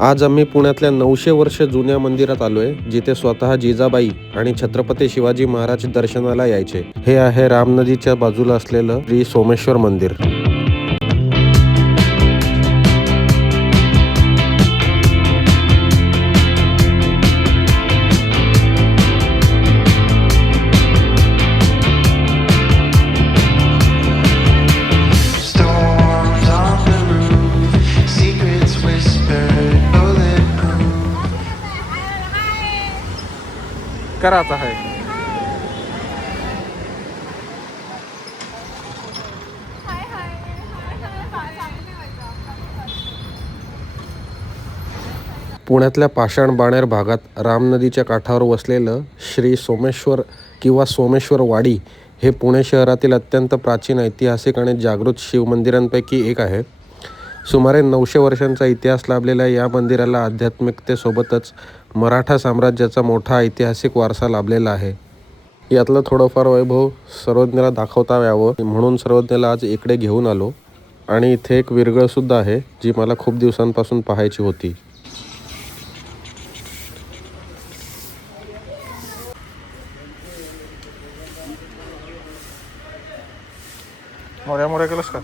आज आम्ही पुण्यातल्या 900 वर्ष जुन्या मंदिरात आलोय, जिथे स्वतः जिजाबाई आणि छत्रपती शिवाजी महाराज दर्शनाला यायचे. हे आहे राम नदीच्या बाजूला असलेलं श्री सोमेश्वर मंदिर. करायचा आहे. पुण्यातल्या पाषाण बाणेर भागात राम नदीच्या काठावर वसलेलं श्री सोमेश्वर किंवा सोमेश्वर वाडी हे पुणे शहरातील अत्यंत प्राचीन, ऐतिहासिक आणि जागृत शिवमंदिरांपैकी एक आहे. सुमारे 900 वर्षांचा इतिहास लाभलेल्या या मंदिराला आध्यात्मिकतेसोबतच मराठा साम्राज्याचा मोठा ऐतिहासिक वारसा लाभलेला आहे. यातलं थोडंफार वैभव सर्वज्ञाला दाखवता यावं म्हणून सर्वज्ञाला आज इकडे घेऊन आलो. आणि इथे एक विरगळसुद्धा आहे, जी मला खूप दिवसांपासून पाहायची होती. मोऱ्या मोऱ्या केलंस का?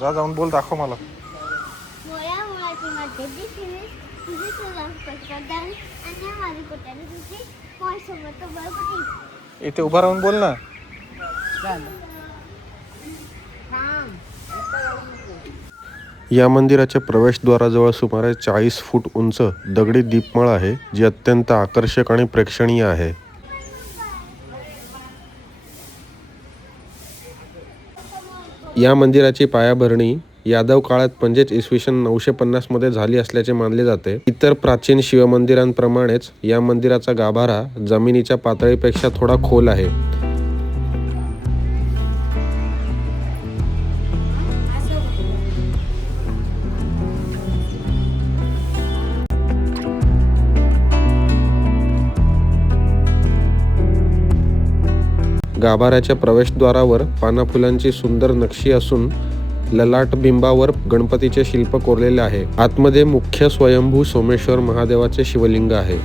जा जाऊन बोल, दाखव मला. इथे उभा राहून बोल ना. या मंदिराच्या प्रवेशद्वाराजवळ सुमारे 40 फूट उंच दगडी दीपमाळ आहे, जी अत्यंत आकर्षक आणि प्रेक्षणीय आहे. या मंदिराची पायाभरणी यादव काळात म्हणजेच इसवी सन 950 मध्ये झाली असल्याचे मानले जाते. इतर प्राचीन शिवमंदिरांप्रमाणेच या मंदिराचा गाभारा जमिनीच्या पातळीपेक्षा थोडा खोल आहे. गाभाऱ्याच्या प्रवेशद्वारावर पानाफुलांची सुंदर नक्षी असून ललाट बिंबावर गणपतीचे शिल्प कोरलेले आहे. आतमध्ये मुख्य स्वयंभू सोमेश्वर महादेवाचे शिवलिंग आहे.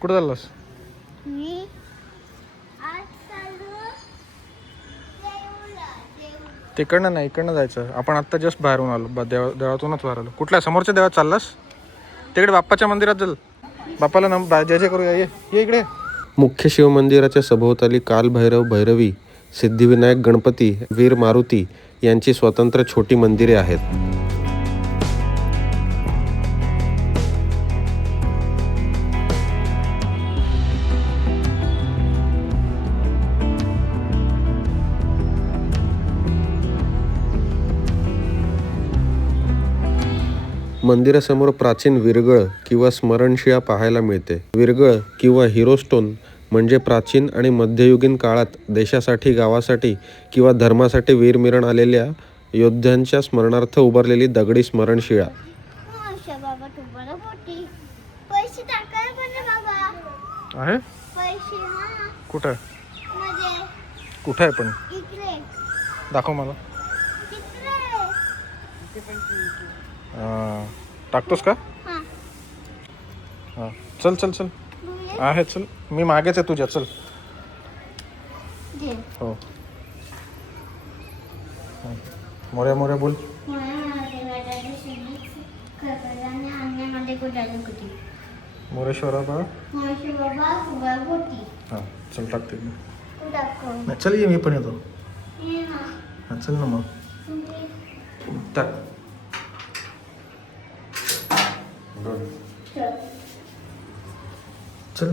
कुठं चाललास? तिकडनं नाही, इकडनं जायचं. आपण आत्ता जस्ट बाहेरून आलो, देवळातूनच बाहेर आलो. कुठल्या समोरच्या देवात चाललास? तिकडे बाप्पाच्या मंदिरात चल, बाप्पाला जय जय करूया. ये इकडे. मुख्य शिवमंदिराच्या सभोवताली कालभैरव, भैरवी, सिद्धिविनायक, गणपती, वीर मारुती यांची स्वतंत्र छोटी मंदिरे आहेत. मंदिरासमोर प्राचीन विरगळ किंवा स्मरणशिळा पाहायला मिळते. विरगळ किंवा हिरोस्टोन म्हणजे प्राचीन आणि मध्ययुगीन काळात देशासाठी, गावासाठी किंवा धर्मासाठी वीरमरण आलेल्या योद्ध्यांच्या स्मरणार्थ उभारलेली दगडी स्मरणशिळा. आहे कुठं? कुठं आहे पण? दाखव मला. टाकतोस का? हां, चल चल चल. आहे, चल. मी मागेच आहे तुझ्या. चल. हो. मोऱ्या मोऱ्या बोल. मोरेश्वरा बा. हां, चल टाकते. नाही, चल ये, मी पण येतो. हां, चल ना मग. टाक. चल.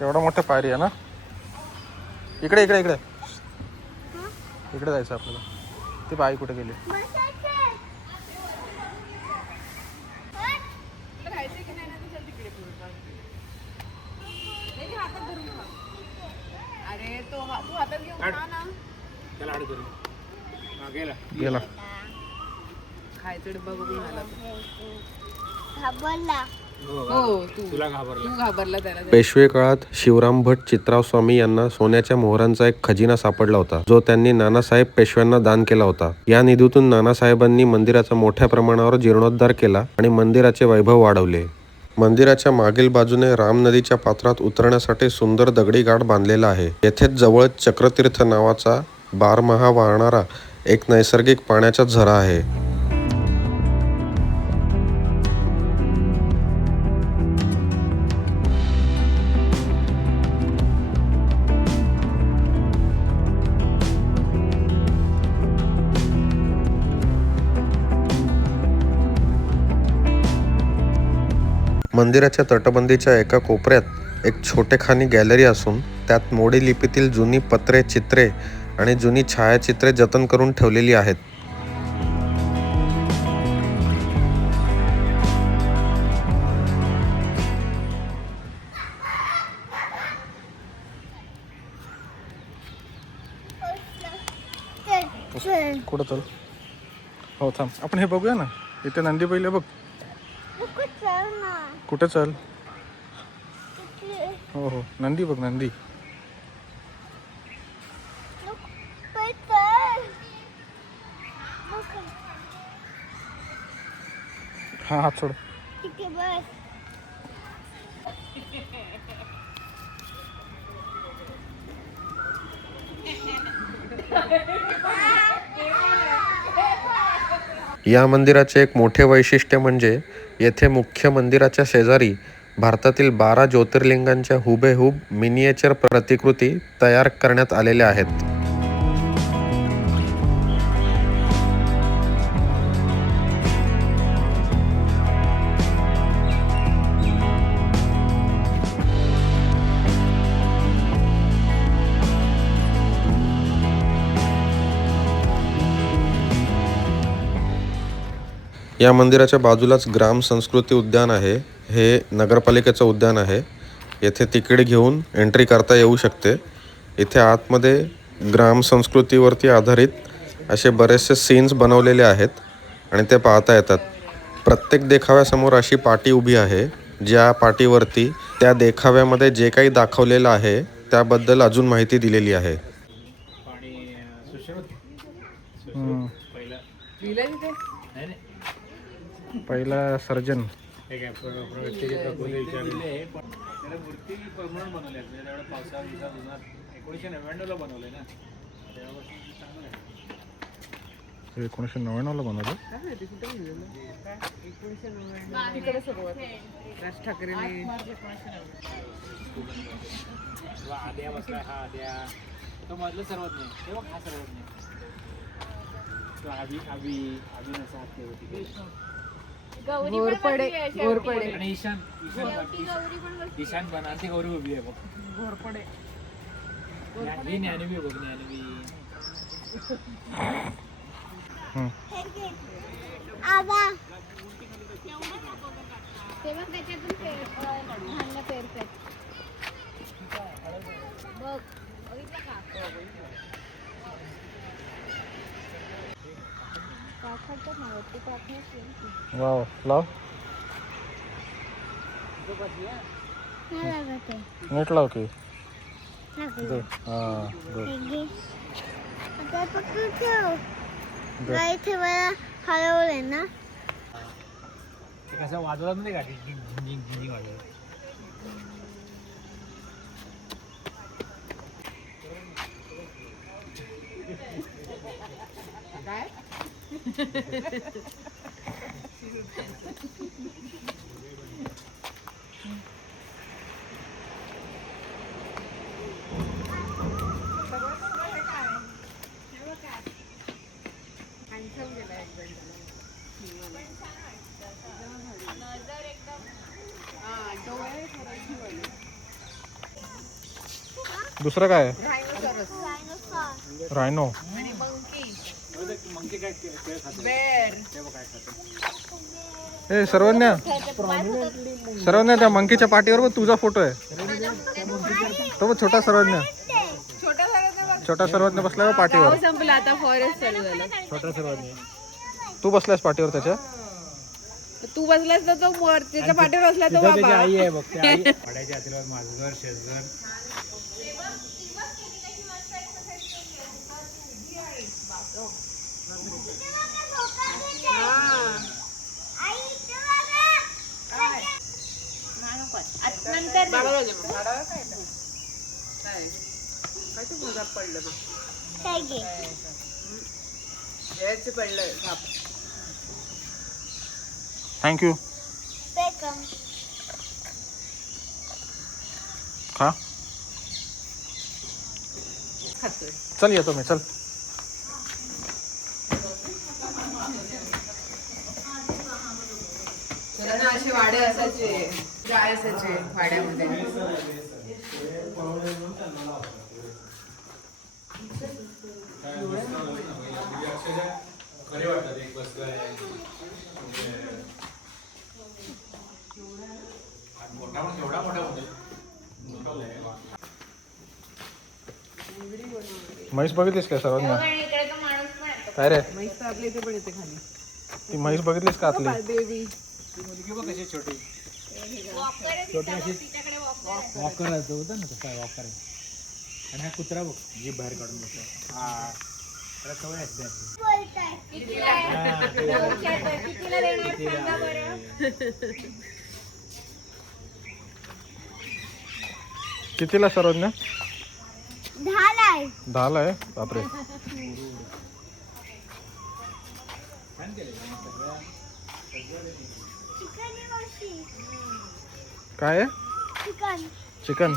एवढा मोठा पायरी आहे ना. इकडे इकडे इकडे इकडे जायचं आपल्याला. ती बाई कुठे गेली? तो तू हातात घेऊन खा ना. गेला. खायचा डब्बा बघून आला तो. घाबरला. हो तू घाबरला त्याला. पेशवे काळात शिवराम भट चित्राव स्वामी यांना सोन्याच्या मोहरांचा एक खजिना सापडला होता, जो त्यांनी नानासाहेब पेशव्यांना दान केला होता. या निधीतून नानासाहेबांनी मंदिराचा मोठ्या प्रमाणावर जीर्णोद्धार केला आणि मंदिराचे वैभव वाढवले. मंदिराच्या मागील बाजूने राम नदीच्या पात्रात उतरण्यासाठी सुंदर दगडी घाट बांधलेला आहे. येथेच जवळच चक्रतीर्थ नावाचा बारमाहा वाहणारा एक नैसर्गिक पाण्याचा झरा आहे. मंदिराच्या तटबंदीच्या एका कोपऱ्यात एक छोटेखानी गॅलरी असून त्यात मोडी लिपीतील जुनी पत्रे, चित्रे आणि जुनी छायाचित्रे जतन करून ठेवलेली आहेत. चल. कुठं चल. हो थांब, आपण हे बघूया ना. इथे नंदी बैल आहे बघ. नको चल ना. कुठे चल. इथे. हो हो, नंदी बघ, नंदी. नको. पण चल. नको. हा हात सोड. इथे बस. या मंदिराचे एक मोठे वैशिष्ट्य म्हणजे येथे मुख्य मंदिराच्या शेजारी भारतातील 12 ज्योतिर्लिंगांच्या हुबेहूब मिनिएचर प्रतिकृती तयार करण्यात आलेल्या आहेत. या मंदिराच्या बाजूलाच ग्राम संस्कृती उद्यान आहे. हे नगरपालिकेचं उद्यान आहे. येथे तिकीट घेऊन एंट्री करता येऊ शकते. इथे आतमध्ये ग्राम संस्कृतीवरती आधारित असे बरेचसे सीन्स बनवलेले आहेत आणि ते पाहता येतात. प्रत्येक देखाव्यासमोर अशी पाटी उभी आहे, ज्या पाटीवरती त्या देखाव्यामध्ये जे काही दाखवलेलं आहे त्याबद्दल अजून माहिती दिलेली आहे. पहिला सर्जन. हे 1999 बनवलं. तिकडे सुरुवात राज ठाकरेंनी. आद्या बसलाय. हा आद्या तो मधलं सर्वात नाही, तेव्हा हा सर्वात नाही. तो नसा हात होती. घोरपडे घोरपडे आणि ईशान पण आणि ती गौरी उभी आहे बघ. घोरपडे. ही ज्ञानवी बघ, ज्ञानवी. हे घे. आबा. तेव्हा त्याच्यातून धान्य पेरतात. बघ. बघितलं का? काढतात ना वरती टाकण्याची. वाव, लाव. नाही लागत आहे. नीट लाव की. लागलं. हां, गुड. हे घे. आता फक्त ठेव. गाई ठेवायला हलवलंय ना. ते कसं वाजवत नाही का, झिंजिंग झिंजिंग वाजवत. काय दुसरं काय आहे? डायनोसॉर. रायनो. आणि मंकी. मंकी काय खेळ खाते बेर. तेव्हा काय खाते. ए सर्वज्ञ, सर्वज्ञ, त्या मंकीच्या पाठीवर बघ तुझा फोटो आहे. तो बघ छोटा सर्वज्ञ. छोटा छोटा सर्वज्ञ बसलाय पाठीवर. गाव संपलं आता फॉरेस्ट चालू झालं. छोटा सर्वज्ञ. तू बसलायस पाठीवर त्याच्या. तू बसलास तर तो त्याच्या पाठीवर बसला तो तिथं त्याची बाबा. आई आहे बघ. त्या आई वाड्याच्या आतील माझं घर शेजघर. काय तू मजाक पडलं ना. काय घे जयचं पडलं साप. थँक्यू. वेलकम. खा. खातोय. चल येतो मी. चल. त्याला ना असे वाडे असायचे, जाळ असायचे वाड्यामध्ये. म्हैस बघितलीस का सर्वज्ञ? काय रे म्हैस तर आपल्या इथे पण येते खाली. ती म्हैस बघितलीस का आतली? बेबी मुलगी बघ कशी छोटी. छोटी अशी वॉकर होता ना तसा वॉकर आहे. आणि हा कुत्रा बघ जीभ बाहेर काढून बसला. हा त्याला सवय असते अशी. बोलताय. कितीला देणार सांगा बरं. कितीला सर्वज्ञ? 10ला आहे. 10ला आहे. बापरे. छान केलं सगळं. चिकन आहे मावशी. काय आहे? चिकन. चिकन.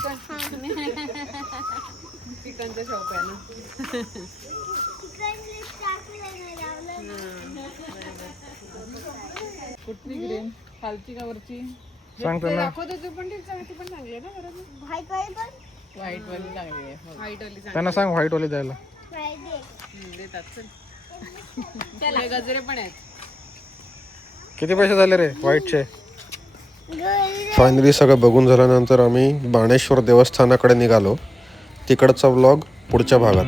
चिकनचा शौक आहे ना. चिकन टाकलं नाही लावलं. कुठली ग्रीन खालची का वरची? सांग त्यांना. दाखवत होते पण ती पण चांगली आहे ना. बरोबर भाई काय पण व्हाईट वाली चांगली आहे. व्हाईट वाली चांगली त्यांना सांग व्हाईट वाली द्यायला. फ्रायडे. देतात. चल गजरे पण आहेत. किती पैसे झाले रे व्हाईटचे? फायनली सगळं बघून झाल्यानंतर आम्ही बाणेश्वर देवस्थानाकडे निघालो. तिकडचा व्लॉग पुढच्या भागात.